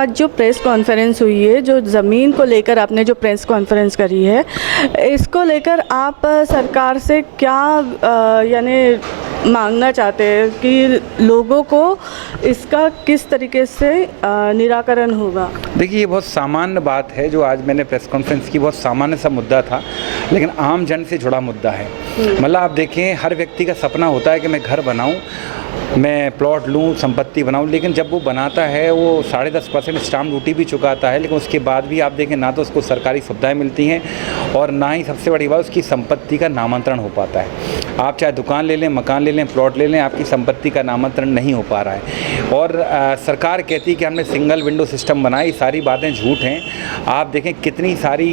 आज जो press conference हुई है, जो ज़मीन को लेकर आपने जो प्रेस कॉन्फ्रेंस करी है, इसको लेकर आप सरकार से क्या यानी मांगना चाहते हैं कि लोगों को इसका किस तरीके से निराकरण होगा? देखिए, ये बहुत सामान्य बात है जो आज मैंने प्रेस कॉन्फ्रेंस की। बहुत सामान्य सा मुद्दा था, लेकिन आम जन से जुड़ा मुद्दा है। मतलब आप देखें, हर व्यक्ति का सपना होता है कि मैं घर बनाऊं, मैं प्लॉट लूं, संपत्ति बनाऊं, लेकिन जब वो बनाता है वो 10.5% स्टाम्प ड्यूटी भी चुकाता है, लेकिन उसके बाद भी आप देखें ना तो उसको सरकारी सुविधाएं मिलती हैं और ना ही सबसे बड़ी बात उसकी संपत्ति का नामांतरण हो पाता है। आप चाहे दुकान ले लें, मकान ले लें, प्लॉट ले लें, आपकी संपत्ति का नामांतरण नहीं हो पा रहा है। और सरकार कहती है कि हमने सिंगल विंडो सिस्टम बनाया, ये सारी बातें झूठ हैं। आप देखें कितनी सारी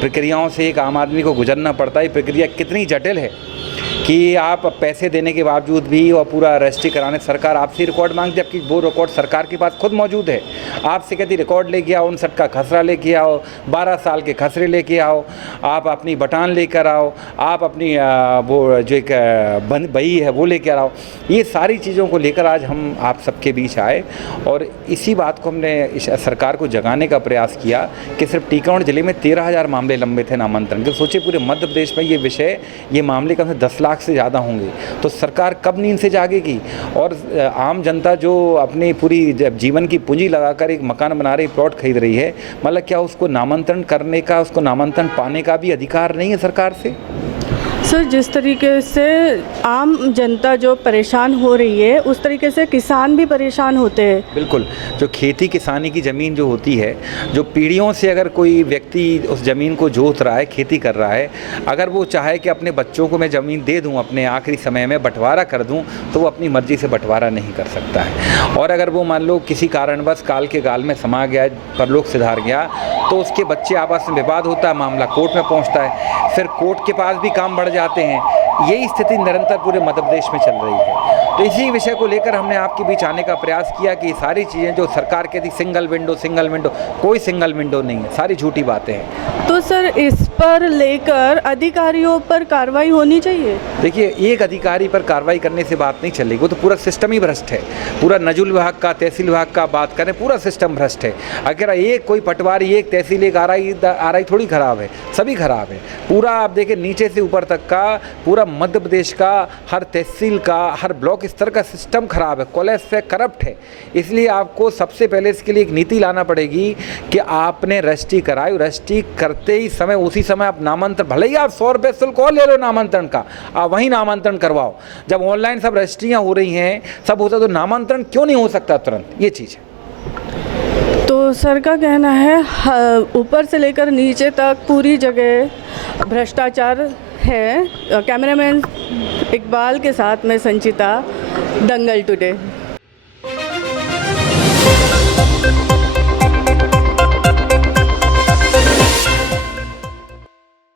प्रक्रियाओं से एक आम आदमी को गुजरना पड़ता है। ये प्रक्रिया कितनी जटिल है कि आप पैसे देने के बावजूद भी और पूरा रजिस्ट्री कराने सरकार आपसे रिकॉर्ड मांगती है, जबकि वो रिकॉर्ड सरकार के पास खुद मौजूद है। आपसे कहती रिकॉर्ड लेके आओ, 59 का खसरा लेके आओ, 12 साल के खसरे लेके आओ, आप अपनी बटान लेकर आओ, आप अपनी वो जो एक बही है वो लेकर आओ। ये सारी चीज़ों को लेकर आज हम आप सबके बीच आए और इसी बात को हमने सरकार को जगाने का प्रयास किया कि सिर्फ टीकमगढ़ जिले में 13,000 मामले लंबे थे नामांतरण के। सोचिए पूरे मध्य प्रदेश में ये मामले कम से 10 लाख से ज़्यादा होंगे, तो सरकार कब नींद से जागेगी? और आम जनता जो अपनी पूरी जीवन की पूंजी लगाकर एक मकान बना रही, प्लॉट खरीद रही है, मतलब क्या उसको नामांतरण करने का, उसको नामांतरण पाने का भी अधिकार नहीं है सरकार से? सर, जिस तरीके से आम जनता जो परेशान हो रही है, उस तरीके से किसान भी परेशान होते हैं। बिल्कुल, जो खेती किसानी की ज़मीन जो होती है, जो पीढ़ियों से अगर कोई व्यक्ति उस ज़मीन को जोत रहा है, खेती कर रहा है, अगर वो चाहे कि अपने बच्चों को मैं ज़मीन दे दूं, अपने आखिरी समय में बंटवारा कर दूं, तो वो अपनी मर्ज़ी से बंटवारा नहीं कर सकता है। और अगर वो मान लो किसी कारणवश काल के गाल में समा गया, परलोक सिधार गया, तो उसके बच्चे आपस में विवाद होता है, मामला कोर्ट में पहुँचता है, फिर कोर्ट के पास भी काम बढ़ जाते हैं। यही स्थिति निरंतर पूरे मध्य प्रदेश में चल रही है। तो इसी विषय को लेकर हमने आपके बीच आने का प्रयास किया कि सारी चीज़ें जो सरकार कहती सिंगल विंडो, कोई सिंगल विंडो नहीं है, सारी झूठी बातें हैं। तो सर, इस पर लेकर अधिकारियों पर कार्रवाई होनी चाहिए। देखिए, एक अधिकारी पर कार्रवाई करने से बात नहीं चलेगी, वो तो पूरा सिस्टम ही भ्रष्ट है। पूरा नजुल विभाग का, तहसील विभाग का बात करें, पूरा सिस्टम भ्रष्ट है। अगर एक कोई पटवारी, एक तहसील, एक आरआई थोड़ी खराब है, सभी खराब है। पूरा आप देखें नीचे से ऊपर तक का पूरा मध्य प्रदेश का हर तहसील का, हर ब्लॉक स्तर का सिस्टम खराब है, कोलैप्स है, करप्ट है। इसलिए आपको सबसे पहले इसके लिए एक नीति लाना पड़ेगी कि आपने रजिस्ट्री कराई, रजिस्ट्री करते ही समय उसी समय आप नामांतरण, भले ही आप 100 रुपये शुल्क और ले लो नामांतरण का, आप वहीं नामांतरण करवाओ। जब ऑनलाइन सब रजिस्ट्रियाँ हो रही हैं, सब होता, तो नामांतरण क्यों नहीं हो सकता तुरंत? ये चीज़ है। तो सर का कहना है ऊपर से लेकर नीचे तक पूरी जगह भ्रष्टाचार है। कैमरामैन इकबाल के साथ मैं संचिता, दंगल टुडे।